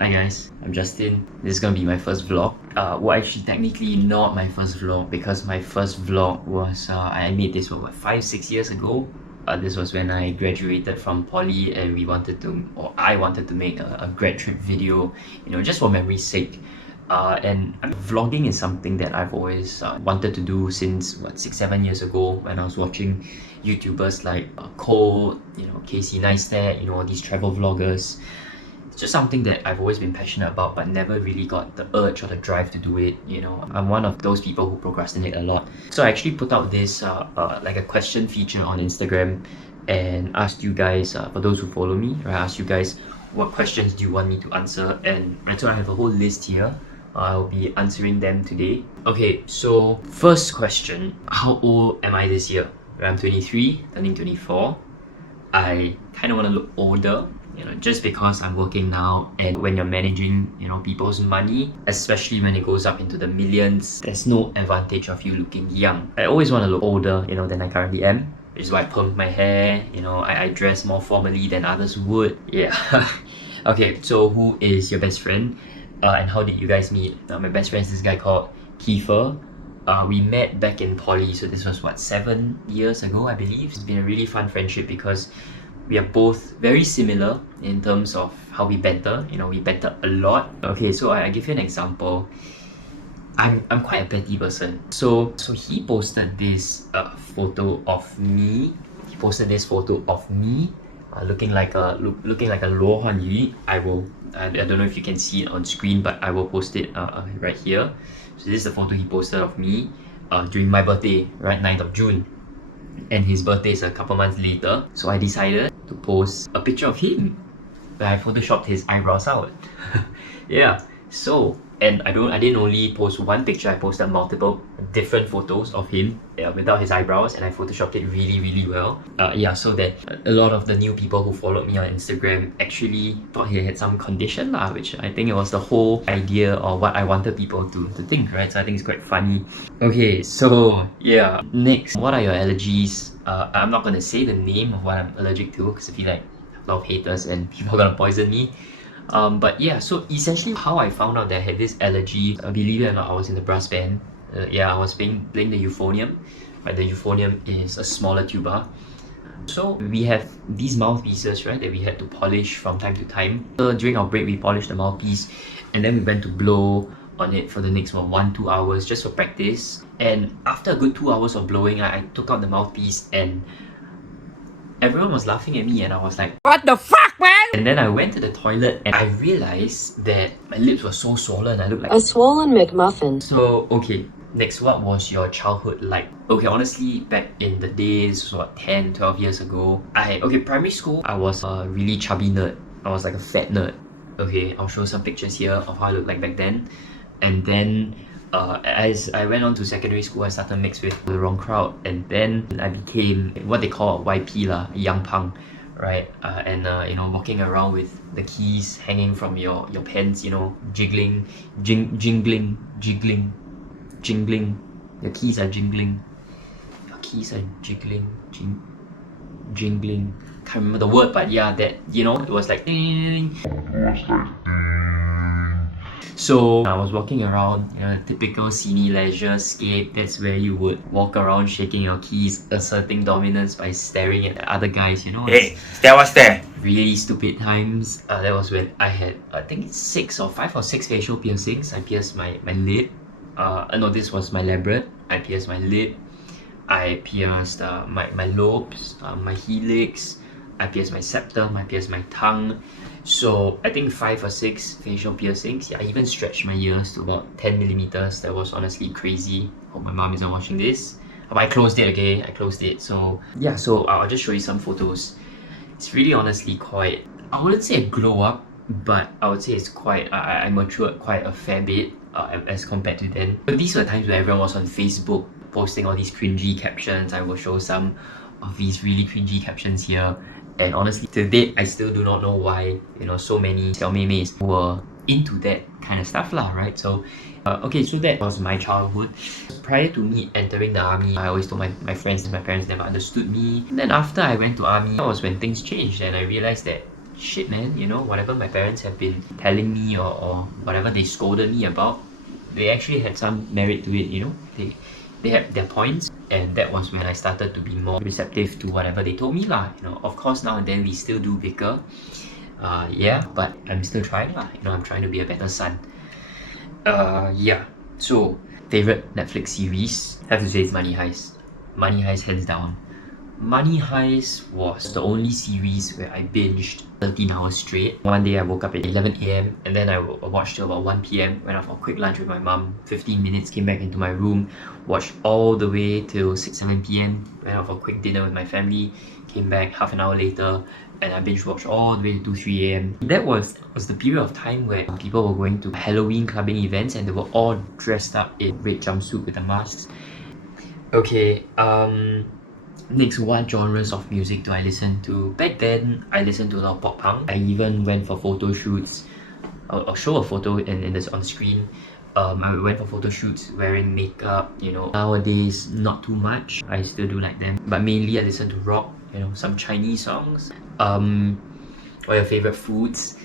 Hi guys, I'm Justin. This is gonna be my first vlog. Well, actually, technically not my first vlog because my first vlog was I made this what 5-6 years ago. This was when I graduated from poly and I wanted to make a grad trip video, just for memory's sake. And vlogging is something that I've always wanted to do since 6-7 years ago when I was watching YouTubers like Cole, Casey Neistat, all these travel vloggers. It's just something that I've always been passionate about but never really got the urge or the drive to do it. I'm one of those people who procrastinate a lot. So I actually put out this like a question feature on Instagram and asked you guys, for those who follow me, I asked you guys what questions do you want me to answer, and so I have a whole list here. I'll be answering them today. Okay, so first question, how old am I this year? I'm 23, turning 24. I kind of want to look older, just because I'm working now, and when you're managing, people's money, especially when it goes up into the millions, there's no advantage of you looking young. I always want to look older, than I currently am, which is why I permed my hair, I dress more formally than others would. Yeah. Okay, so who is your best friend? And how did you guys meet? My best friend is this guy called Kiefer. We met back in poly, so this was 7 years ago, I believe. It's been a really fun friendship because we are both very similar in terms of how we banter. We banter a lot. Okay, so I give you an example. I'm quite a petty person. So he posted this photo of me. Looking like a Luo Han Yi. I don't know if you can see it on screen, but I will post it right here. So this is the photo he posted of me during my birthday, right, 9th of June. And his birthday is a couple months later. So I decided to post a picture of him where I photoshopped his eyebrows out. Yeah, so, and I didn't only post one picture, I posted multiple different photos of him without his eyebrows, and I photoshopped it really, really well. Yeah, so that a lot of the new people who followed me on Instagram actually thought he had some condition lah, which I think it was the whole idea of what I wanted people to think, right? So I think it's quite funny. Okay, so yeah, next, what are your allergies? I'm not gonna say the name of what I'm allergic to because I feel like I have a lot of haters and people are gonna poison me. But yeah, so essentially how I found out that I had this allergy, believe it or not, I was in the brass band. Yeah, I was playing the euphonium. Right, the euphonium is a smaller tuba. So we have these mouthpieces, right, that we had to polish from time to time. So during our break, we polished the mouthpiece, and then we went to blow on it for the next 1-2 hours just for practice. And after a good 2 hours of blowing, I took out the mouthpiece and everyone was laughing at me, and I was like, what the fuck, man? And then I went to the toilet and I realized that my lips were so swollen. I looked like a swollen McMuffin. So, okay, next, what was your childhood like? Okay, honestly, back in the days, 10, 12 years ago, primary school, I was a really chubby nerd. I was like a fat nerd. Okay, I'll show some pictures here of how I looked like back then. And then as I went on to secondary school, I started mixed with the wrong crowd, and then I became what they call a YP lah, a young punk, right? And walking around with the keys hanging from your pants, jingling. Your keys are jingling. Jingling. Can't remember the word, but yeah, that it was like ding. So I was walking around, typical cine leisure scape. That's where you would walk around shaking your keys, asserting dominance by staring at the other guys, Hey, stare, what's there? Really stupid times. That was when I had, I think it's 5 or 6 facial piercings. I pierced my lip. No, this was my labret. I pierced my lip. I pierced my lobes, my helix. I pierced my septum. I pierced my tongue. So I think 5 or 6 facial piercings. Yeah, I even stretched my ears to about 10 millimeters. That was honestly crazy. Hope my mom isn't watching this. But I closed it, okay? I closed it. So yeah, so I'll just show you some photos. It's really honestly quite, I wouldn't say a glow up, but I would say it's quite, I matured quite a fair bit as compared to then. But these were times where everyone was on Facebook posting all these cringy captions. I will show some of these really cringy captions here. And honestly, to date, I still do not know why, so many xiaomeimei's were into that kind of stuff lah, right? So, okay, so that was my childhood. Prior to me entering the army, I always told my friends and my parents never understood me. And then after I went to army, that was when things changed, and I realized that shit man, you know, whatever my parents have been telling me or whatever they scolded me about, they actually had some merit to it, you know. They had their points, and that was when I started to be more receptive to whatever they told me lah. You know, of course now and then we still do bicker. Yeah, but I'm still trying lah. You know, I'm trying to be a better son. Yeah. So, favorite Netflix series? I have to say it's Money Heist. Money Heist hands down. Money Heist was the only series where I binged 13 hours straight. One day I woke up at 11 a.m. and then I watched till about 1 p.m. Went out for a quick lunch with my mum, 15 minutes, came back into my room, watched all the way till 6, 7 p.m. Went out for a quick dinner with my family, came back half an hour later, and I binge watched all the way to 2, 3 a.m. That was the period of time where people were going to Halloween clubbing events and they were all dressed up in red jumpsuit with the masks. Okay, next, what genres of music do I listen to? Back then, I listened to a lot of pop punk. I even went for photo shoots. I'll show a photo on the screen. I went for photo shoots wearing makeup, you know. Nowadays, not too much. I still do like them. But mainly I listen to rock, you know, some Chinese songs. What are your favorite foods?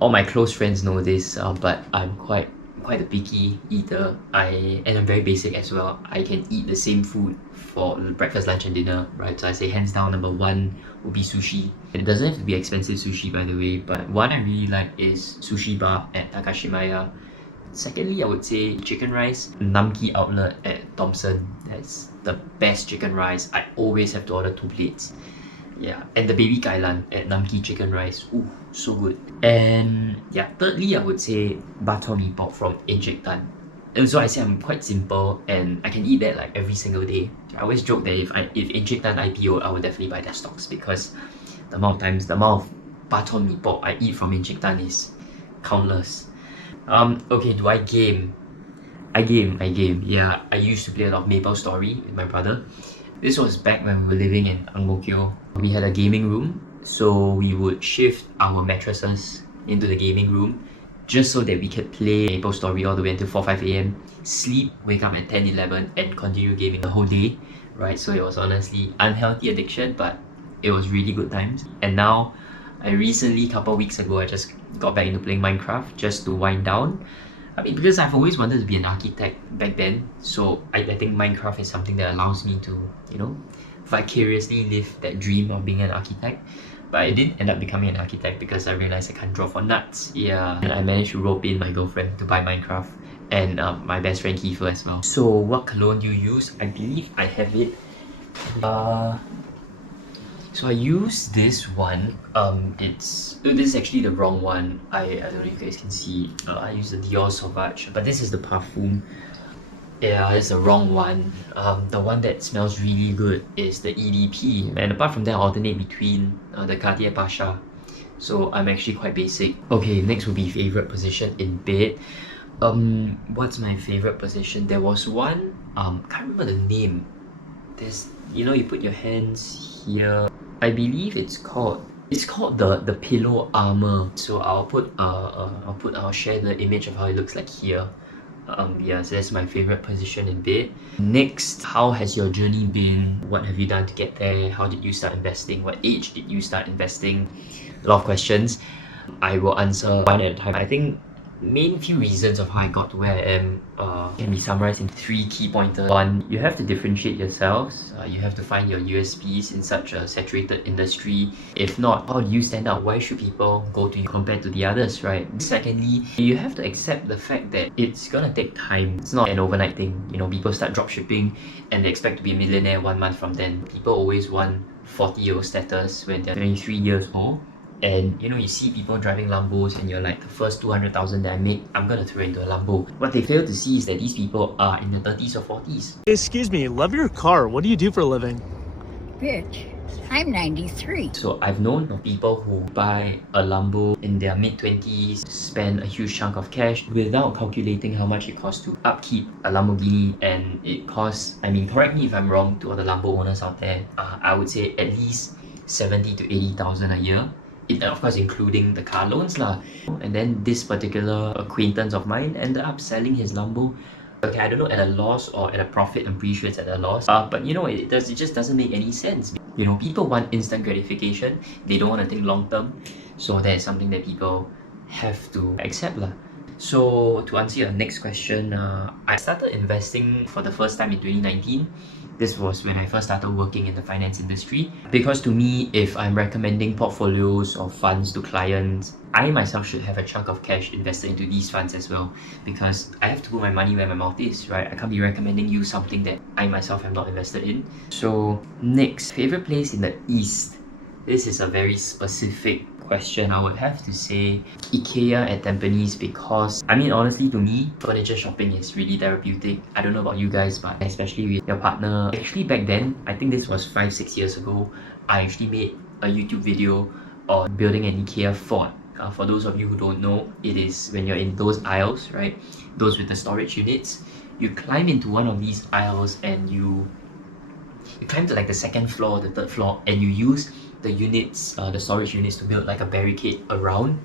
All my close friends know this, but I'm quite a picky eater. And I'm very basic as well. I can eat the same food for breakfast, lunch and dinner, right? So I say hands down number one would be sushi. It doesn't have to be expensive sushi, by the way, but one I really like is Sushi Bar at Takashimaya. Secondly, I would say chicken rice, Namki outlet at Thomson. That's the best chicken rice. I always have to order 2 plates. Yeah, and the baby kailan at Namki chicken rice. Ooh, so good. And yeah, thirdly, I would say bak chor mee pork from Encik Tan. And so I say I'm quite simple and I can eat that like every single day. I always joke that if Encik Tan IPO, I would definitely buy their stocks because the amount of bak chor mee pork I eat from Encik Tan is countless. Okay, do I game? I game. Yeah, I used to play a lot of Maple Story with my brother. This was back when we were living in Ang Mo Kio. We had a gaming room, so we would shift our mattresses into the gaming room just so that we could play Maple Story all the way until 4, 5 a.m. Sleep, wake up at 10, 11 and continue gaming the whole day, right? So it was honestly unhealthy addiction, but it was really good times. And now, I recently, a couple of weeks ago, I just got back into playing Minecraft just to wind down. I mean, because I've always wanted to be an architect back then, so I think Minecraft is something that allows me to, you know, vicariously live that dream of being an architect. But I didn't end up becoming an architect because I realized I can't draw for nuts. Yeah, and I managed to rope in my girlfriend to buy Minecraft and my best friend Kiefer as well. So what cologne do you use? I believe I have it. So I use this one. This is actually the wrong one. I don't know if you guys can see. I use the Dior Sauvage, but this is the Parfum. Yeah, it's the wrong one. The one that smells really good is the EDP. And apart from that, I alternate between the Cartier Pasha. So I'm actually quite basic. Okay, next will be favorite position in bed. What's my favorite position? There was one, can't remember the name. There's, you know, you put your hands here. I believe it's called the pillow armor. So I'll share the image of how it looks like here. Yeah, so that's my favorite position in bed. Next, how has your journey been? What have you done to get there? How did you start investing? What age did you start investing? A lot of questions. I will answer one at a time. I think main few reasons of how I got to where I am can be summarized in 3 key pointers. One, you have to differentiate yourselves. You have to find your USPs in such a saturated industry. If not, how do you stand out? Why should people go to you compared to the others, right? Secondly, you have to accept the fact that it's gonna take time. It's not an overnight thing. You know, people start dropshipping and they expect to be a millionaire 1 month from then. People always want 40-year-old status when they're 23 years old. And you know, you see people driving Lambos and you're like, the first 200,000 that I make, I'm gonna throw into a Lambo. What they fail to see is that these people are in their 30s or 40s. Excuse me, love your car. What do you do for a living? Bitch, I'm 93. So I've known of people who buy a Lambo in their mid-20s, spend a huge chunk of cash without calculating how much it costs to upkeep a Lamborghini. And it costs, I mean, correct me if I'm wrong to all the Lambo owners out there, I would say at least 70 to 80,000 a year. Of course, including the car loans lah. And then this particular acquaintance of mine ended up selling his Lambo. Okay, I don't know, at a loss or at a profit. I'm pretty sure it's at a loss. But you know, it just doesn't make any sense. You know, people want instant gratification. They don't want to think long term. So that is something that people have to accept lah. So to answer your next question, I started investing for the first time in 2019. This was when I first started working in the finance industry. Because to me, if I'm recommending portfolios or funds to clients, I myself should have a chunk of cash invested into these funds as well. Because I have to put my money where my mouth is, right? I can't be recommending you something that I myself am not invested in. So next, favorite place in the East. This is a very specific question. I would have to say IKEA at Tampines because, I mean, honestly, to me, furniture shopping is really therapeutic. I don't know about you guys, but especially with your partner. Actually, back then, I think this was 5-6 years ago, I actually made a YouTube video on building an IKEA fort. For those of you who don't know, it is when you're in those aisles, right? Those with the storage units. You climb into one of these aisles and you climb to like the second floor, the third floor, and you use the units, the storage units to build like a barricade around,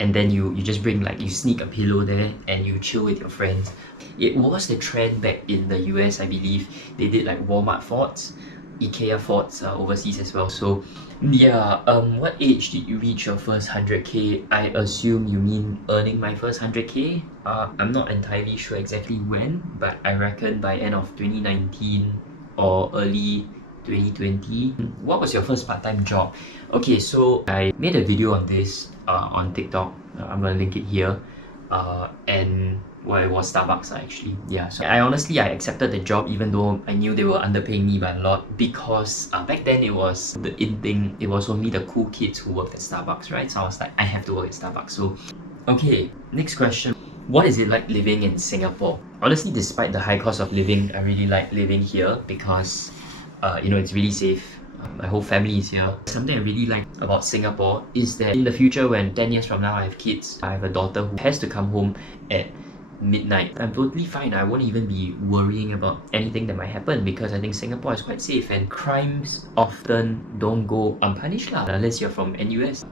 and then you just bring like, you sneak a pillow there and you chill with your friends. It was the trend back in the US, I believe. They did like Walmart forts, IKEA forts overseas as well. So yeah, what age did you reach your first 100k? I assume you mean earning my first 100k. I'm not entirely sure exactly when, but I reckon by end of 2019 or early 2020. What was your first part-time job? Okay, so I made a video on this on TikTok. I'm gonna link it here. And well, it was Starbucks actually. Yeah, so I accepted the job even though I knew they were underpaying me by a lot, because back then it was the in thing. It was only the cool kids who worked at Starbucks, right? So I was like, I have to work at Starbucks. So okay, next question. What is it like living in Singapore? Honestly, despite the high cost of living, I really like living here because you know, it's really safe. My whole family is here. Something I really like about Singapore is that in the future, when 10 years from now I have kids, I have a daughter who has to come home at midnight, I'm totally fine. I won't even be worrying about anything that might happen because I think Singapore is quite safe and crimes often don't go unpunished lah, unless you're from NUS.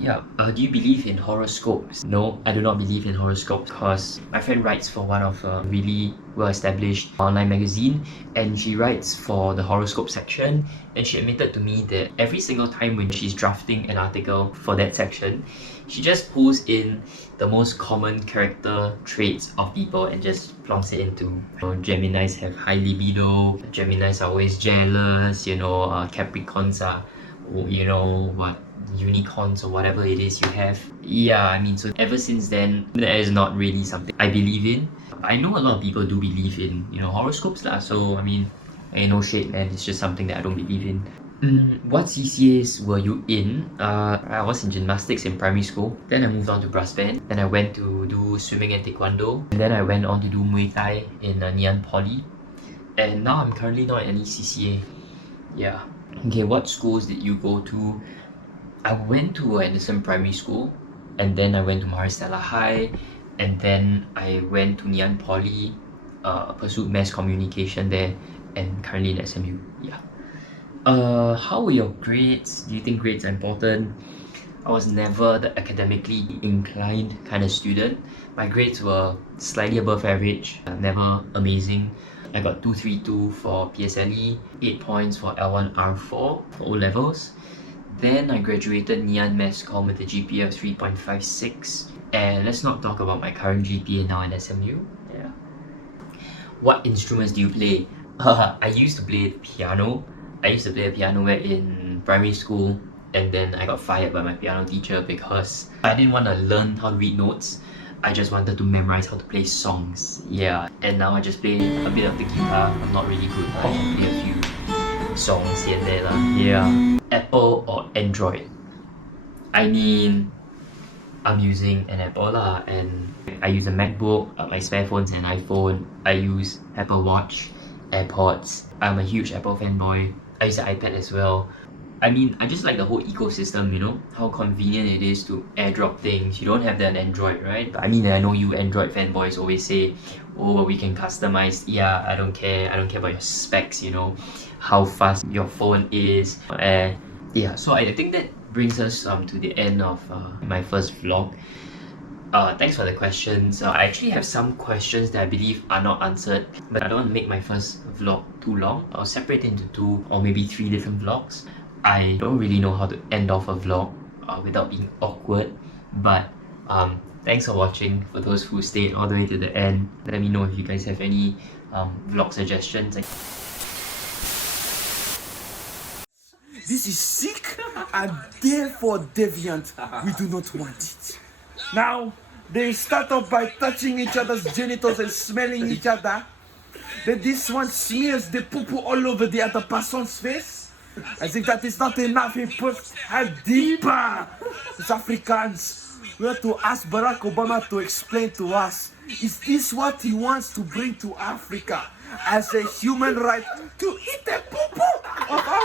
Yeah, do you believe in horoscopes? No, I do not believe in horoscopes because my friend writes for one of a really well-established online magazine, and she writes for the horoscope section, and she admitted to me that every single time when she's drafting an article for that section, she just pulls in the most common character traits of people and just plonks it into, you know, Geminis have high libido, Geminis are always jealous, you know, Capricorns are, you know, what, unicorns or whatever it is you have. Yeah, I mean, so ever since then, that is not really something I believe in. I know a lot of people do believe in, you know, horoscopes lah. So I mean, ain't no shit, man. It's just something that I don't believe in. What CCAs were you in? I was in gymnastics in primary school. Then I moved on to brass band. Then I went to do swimming and taekwondo. And then I went on to do Muay Thai in Ngee Poly. And now I'm currently not in any CCA. Yeah. Okay, what schools did you go to? I went to Anderson Primary School, and then I went to Maristella High, and then I went to Ngee Poly, pursued mass communication there, and currently in SMU. Yeah. How were your grades? Do you think grades are important? I was never the academically inclined kind of student. My grades were slightly above average, never amazing. I got 232 for PSLE, 8 points for L1 R4 for O levels. Then I graduated Ngee Mass Comm with a GPA of 3.56. And let's not talk about my current GPA now at SMU. Yeah. What instruments do you play? I used to play the piano. I used to play the piano back in primary school, and then I got fired by my piano teacher because I didn't want to learn how to read notes. I just wanted to memorize how to play songs. Yeah. And now I just play a bit of the guitar. I'm not really good. I can play a few songs here and there lah. Yeah. Apple or Android? I mean, I'm using an Apple lah, and I use a MacBook, my spare phone's an iPhone. I use Apple Watch, AirPods. I'm a huge Apple fanboy. I use the iPad as well. I mean, I just like the whole ecosystem, you know, how convenient it is to airdrop things. You don't have that on Android, right? But I mean, I know you Android fanboys always say, oh, but we can customize. Yeah, I don't care. I don't care about your specs, you know, how fast your phone is. Yeah, so I think that brings us to the end of my first vlog. Thanks for the questions. I actually have some questions that I believe are not answered, but I don't want to make my first vlog too too long. I'll separate it into 2 or maybe 3 different vlogs. I don't really know how to end off a vlog without being awkward, but thanks for watching. For those who stayed all the way to the end, let me know if you guys have any vlog suggestions. This is sick and therefore deviant. We do not want it. Now, they start off by touching each other's genitals and smelling each other. Then this one smears the poo-poo all over the other person's face. I think that is not enough. He puts her deeper. As Africans, we have to ask Barack Obama to explain to us, is this what he wants to bring to Africa as a human right to eat the poo-poo of our